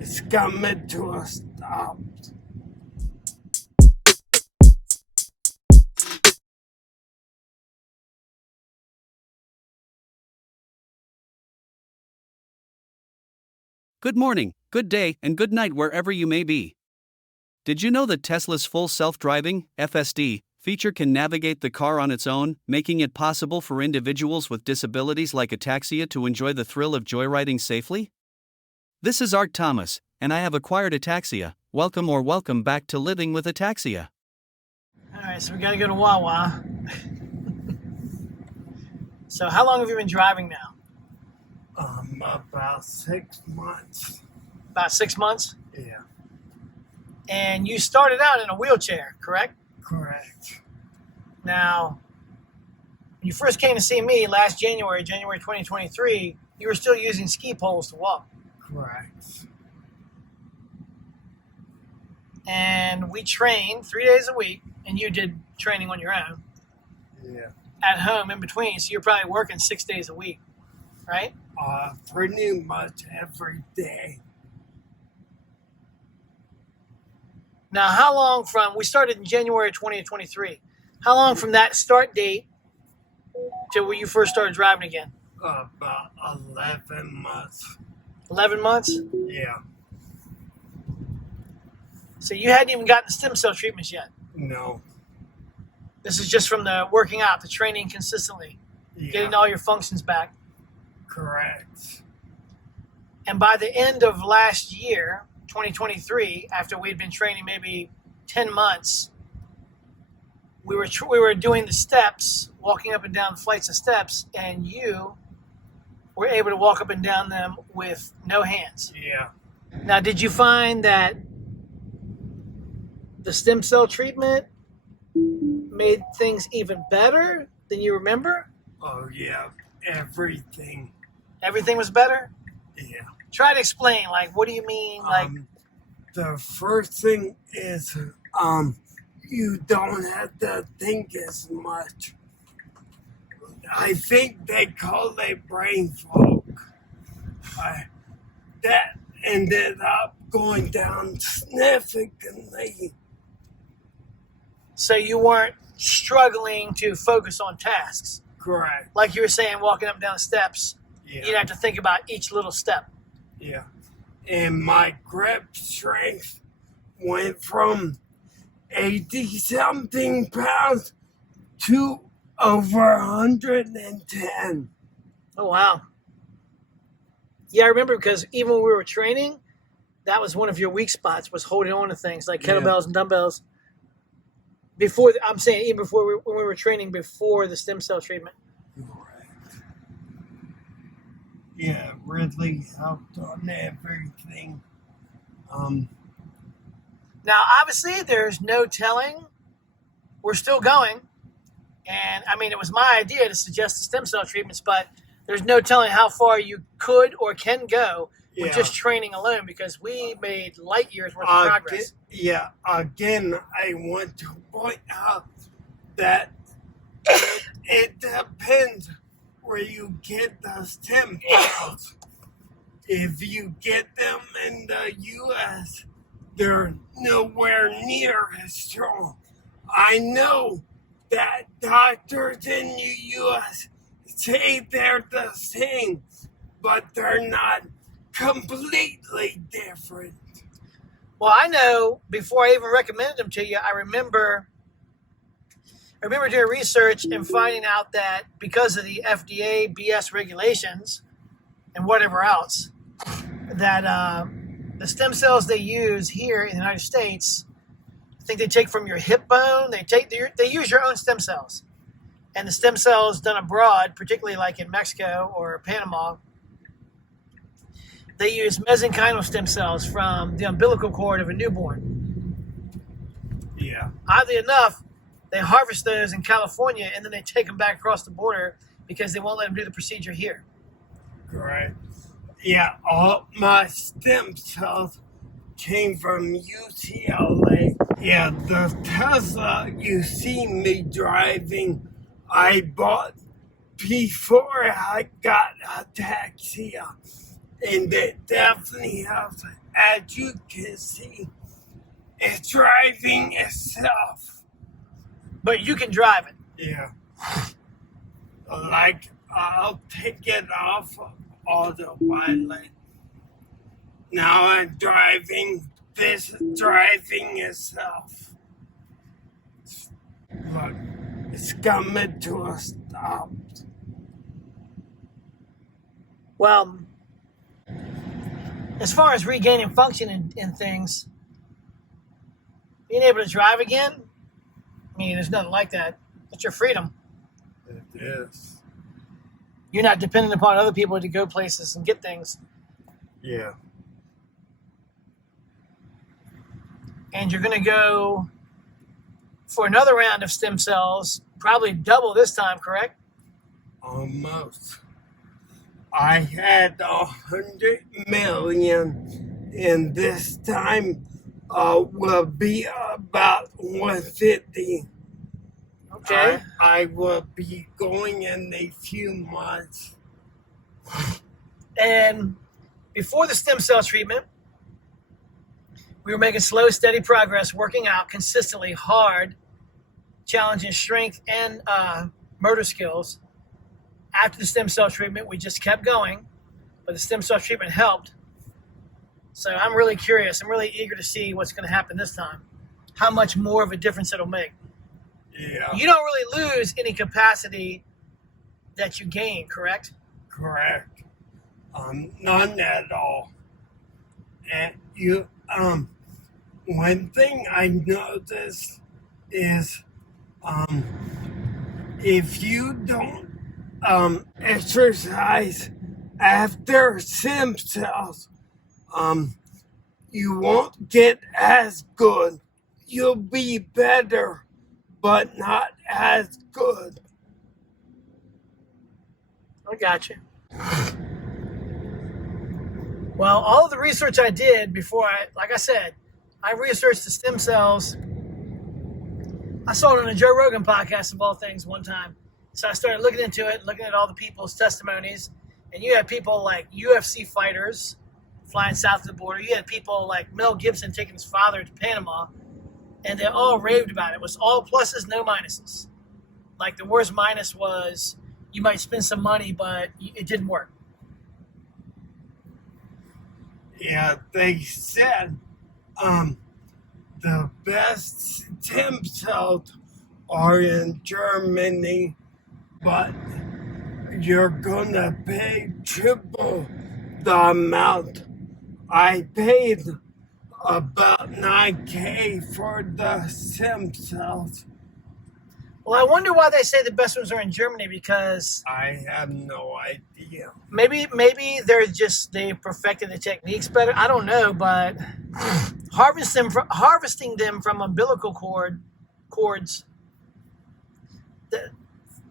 It's coming to a stop. Good morning, good day, and good night wherever you may be. Did you know that Tesla's full self-driving (FSD) feature can navigate the car on its own, making it possible for individuals with disabilities like ataxia to enjoy the thrill of joyriding safely? This is Art Thomas, and I have acquired ataxia. Welcome back to Living with Ataxia. All right, so we got to go to Wawa. So how long have you been driving now? About 6 months. About 6 months? Yeah, And you started out in a wheelchair, correct? correct. Now, when you first came to see me last January 2023, you were still using ski poles to walk. Correct. And we trained 3 days a week, and you did training on your own Yeah. at home in between, so you're probably working 6 days a week, right? Pretty much every day. Now, how long from, we started in January 2023, how long from that start date to when you first started driving again? About 11 months. 11 months? Yeah. So you hadn't even gotten the stem cell treatments yet. No. This is just from the working out, the training consistently, Yeah. getting all your functions back. Correct. And by the end of last year, 2023, after we'd been training maybe 10 months, we were doing the steps, walking up and down flights of steps, and you were able to walk up and down them with no hands. Yeah. Now, did you find that the stem cell treatment made things even better than you remember? Oh, yeah. Everything. Everything was better? Yeah. Try to explain, like, what do you mean? Like, The first thing is, you don't have to think as much. I think they call it brain fog. That ended up going down significantly. so you weren't struggling to focus on tasks. Correct. Like you were saying, walking up and down the steps, Yeah. you'd have to think about each little step. Yeah. And my grip strength went from 80-something pounds to over 110. Oh, wow. Yeah, I remember because even when we were training, that was one of your weak spots, was holding on to things like Yeah. kettlebells and dumbbells. Before, I'm saying even before when we were training before the stem cell treatment. Correct. Yeah, it really helped on everything. Now, obviously, there's no telling. We're still going. And, I mean, it was my idea to suggest the stem cell treatments, but there's no telling how far you could or can go with Yeah. just training alone because we made light years worth of progress. Again, I want to point out that it depends where you get the stem cells. If you get them in the U.S., they're nowhere near as strong. I know that doctors in the U.S. say they're the same, but they're not completely different. Well, I know before I even recommended them to you, I remember doing research and finding out that because of the FDA BS regulations and whatever else, that the stem cells they use here in the United States, I think they take from your hip bone. They use your own stem cells, and the stem cells done abroad, particularly like in Mexico or Panama, they use mesenchymal stem cells from the umbilical cord of a newborn. Yeah. Oddly enough, they harvest those in California and then they take them back across the border because they won't let them do the procedure here. Correct. Yeah, all my stem cells came from UCLA. Yeah, the Tesla you see me driving, I bought before I got ataxia. And it definitely helps as you can see, it's driving itself. But you can drive it. Yeah. Like, I'll take it off of autopilot. Now I'm driving. This is driving itself. Look, it's coming to a stop. Well, as far as regaining function in things, being able to drive again, I mean, there's nothing like that. It's your freedom. It is. You're not dependent upon other people to go places and get things. Yeah. And you're going to go for another round of stem cells, probably double this time, correct? Almost. I had 100 million, and this time will be about 150. Okay. I will be going in a few months. And before the stem cell treatment, we were making slow, steady progress, working out consistently hard, challenging strength and motor skills. After the stem cell treatment, we just kept going, but the stem cell treatment helped. So I'm really curious. I'm really eager to see what's going to happen this time, how much more of a difference it'll make. Yeah. You don't really lose any capacity that you gain, correct? Correct. None at all. And you, one thing I noticed is, if you don't, exercise after stem cells, you won't get as good. You'll be better, but not as good. I got you. Well, all of the research I did before like I said, I researched the stem cells. I saw it on a Joe Rogan podcast of all things one time. So I started looking into it, looking at all the people's testimonies. And you had people like UFC fighters flying south of the border. You had people like Mel Gibson taking his father to Panama. And they all raved about it. It was all pluses, no minuses. Like the worst minus was you might spend some money, but it didn't work. Yeah, they said the best stem cells are in Germany, but you're gonna pay triple the amount. I paid about $9,000 for the stem cells. Well, I wonder why they say the best ones are in Germany, because I have no idea. maybe they perfected the techniques better. I don't know, but harvesting them from umbilical cords,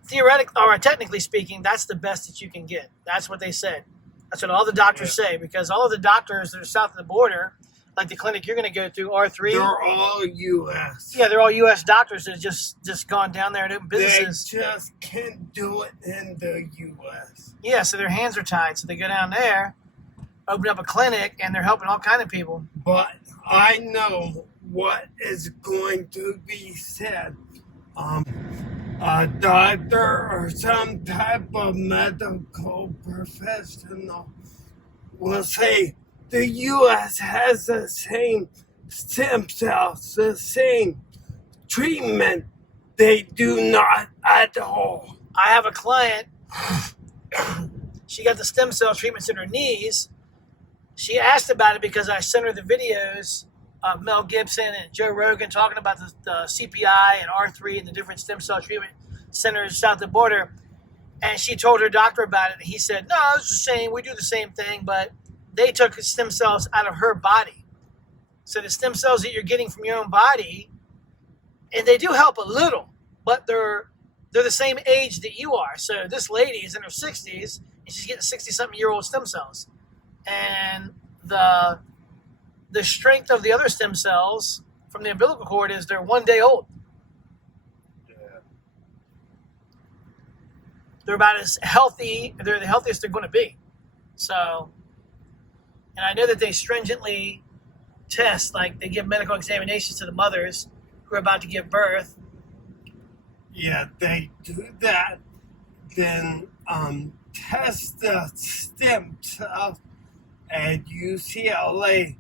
theoretically or technically speaking, that's the best that you can get. That's what they said. That's what all the doctors say, because all of the doctors that are south of the border, like the clinic you're going to go through, R3. They're all U.S. Yeah, they're all U.S. doctors that have just gone down there and opened businesses. They just can't do it in the U.S. Yeah, so their hands are tied. So they go down there, open up a clinic, and they're helping all kind of people. But I know what is going to be said. A doctor or some type of medical professional will say, the U.S. has the same stem cells, the same treatment. They do not at all. I have a client, she got the stem cell treatments in her knees. She asked about it because I sent her the videos of Mel Gibson and Joe Rogan talking about the CPI and R3 and the different stem cell treatment centers south of the border. And she told her doctor about it. And he said, no, it's the same. We do the same thing, but they took stem cells out of her body. So the stem cells that you're getting from your own body, and they do help a little, but they're the same age that you are. So this lady is in her 60s, and she's getting 60-something-year-old stem cells. And the strength of the other stem cells from the umbilical cord is they're 1 day old. Yeah. They're about as healthy. They're the healthiest they're going to be. So, And I know that they stringently test, like they give medical examinations to the mothers who are about to give birth. Yeah, they do that. Then test the stem cells at UCLA.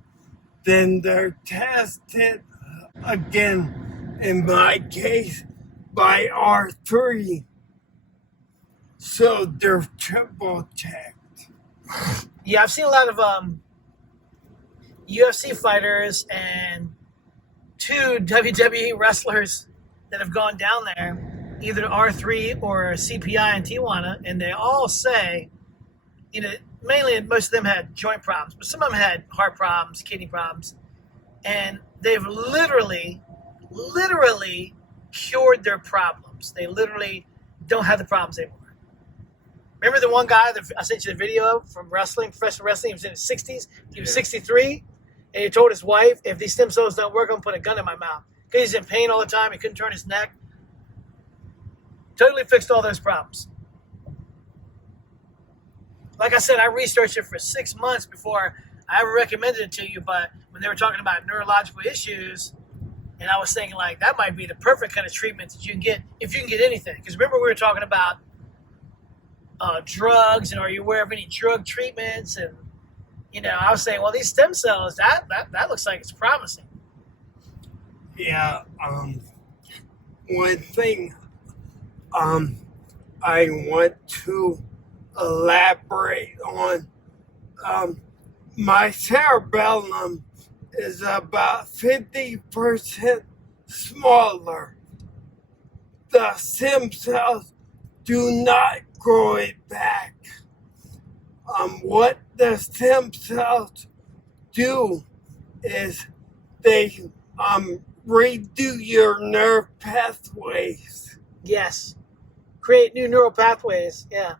Then they're tested again, in my case, by R3. So they're triple checked. Yeah, I've seen a lot of UFC fighters and 2 WWE wrestlers that have gone down there, either R3 or CPI in Tijuana, and they all say, mainly most of them had joint problems, but some of them had heart problems, kidney problems, and they've literally cured their problems. They literally don't have the problems anymore. Remember the one guy that I sent you the video of from wrestling, professional wrestling? He was in his 60s. He was 63, and he told his wife, if these stem cells don't work, I'm going to put a gun in my mouth. Because he's in pain all the time. He couldn't turn his neck. Totally fixed all those problems. Like I said, I researched it for 6 months before I ever recommended it to you, but when they were talking about neurological issues, and I was thinking, like, that might be the perfect kind of treatment that you can get, if you can get anything. Because remember, we were talking about drugs, and are you aware of any drug treatments? And, I was saying, well, these stem cells, that looks like it's promising. Yeah, one thing I want to elaborate on, my cerebellum is about 50% smaller. The stem cells do not grow it back. What the stem cells do is they redo your nerve pathways. Yes. Create new neural pathways. Yeah.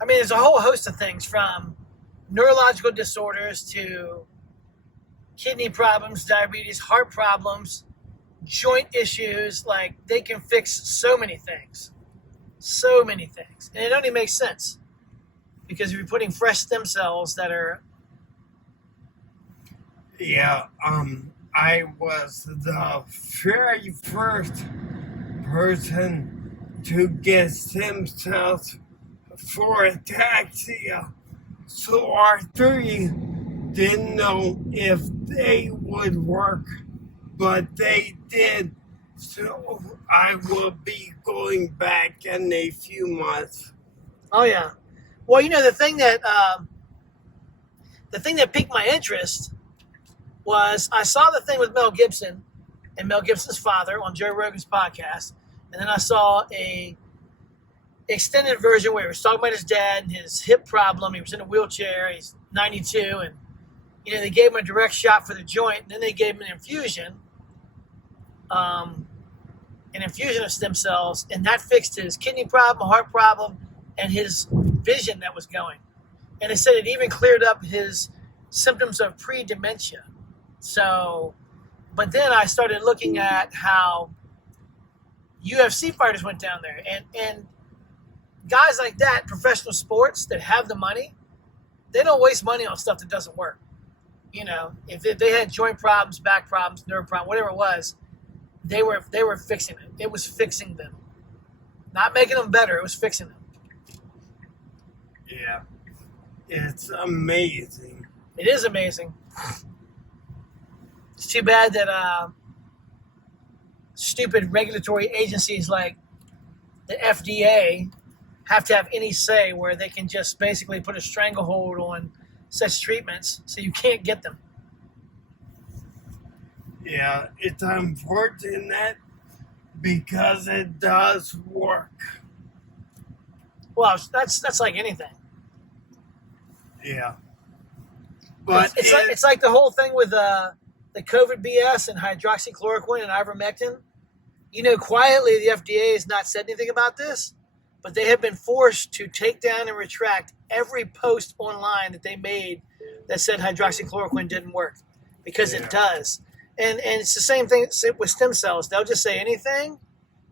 I mean, there's a whole host of things, from neurological disorders to kidney problems, diabetes, heart problems, joint issues. Like, they can fix so many things. So many things. And it only makes sense. Because if you're putting fresh stem cells that are... Yeah, I was the very first person to get stem cells for ataxia. So R3 didn't know if they would work, but they did. So I will be going back in a few months. Oh, yeah. Well, the thing that piqued my interest was I saw the thing with Mel Gibson and Mel Gibson's father on Joe Rogan's podcast, and then I saw a extended version where he was talking about his dad and his hip problem. He was in a wheelchair. He's 92, and they gave him a direct shot for the joint. And then they gave him an infusion of stem cells, and that fixed his kidney problem, heart problem, and his vision that was going. And they said it even cleared up his symptoms of pre-dementia. So, but then I started looking at how UFC fighters went down there, and guys like that, professional sports that have the money, they don't waste money on stuff that doesn't work. If they had joint problems, back problems, nerve problems, whatever it was, they were fixing it. It was fixing them. Not making them better, it was fixing them. Yeah. It's amazing. It is amazing. It's too bad that stupid regulatory agencies like the FDA have to have any say, where they can just basically put a stranglehold on such treatments so you can't get them. Yeah, it's unfortunate because it does work. Well, that's like anything. Yeah. But it's like the whole thing with the COVID BS and hydroxychloroquine and ivermectin. Quietly the FDA has not said anything about this, but they have been forced to take down and retract every post online that they made that said hydroxychloroquine didn't work, because it does. And it's the same thing with stem cells. They'll just say anything,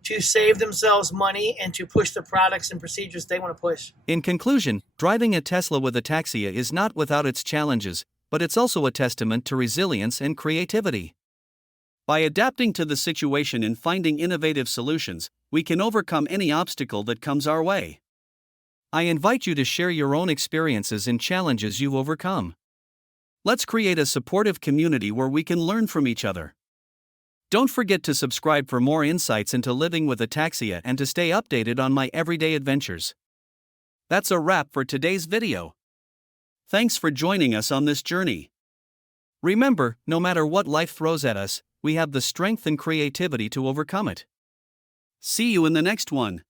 to save themselves money and to push the products and procedures they want to push. In conclusion, driving a Tesla with ataxia is not without its challenges, but it's also a testament to resilience and creativity. By adapting to the situation and finding innovative solutions, we can overcome any obstacle that comes our way. I invite you to share your own experiences and challenges you've overcome. Let's create a supportive community where we can learn from each other. Don't forget to subscribe for more insights into living with ataxia and to stay updated on my everyday adventures. That's a wrap for today's video. Thanks for joining us on this journey. Remember, no matter what life throws at us, we have the strength and creativity to overcome it. See you in the next one.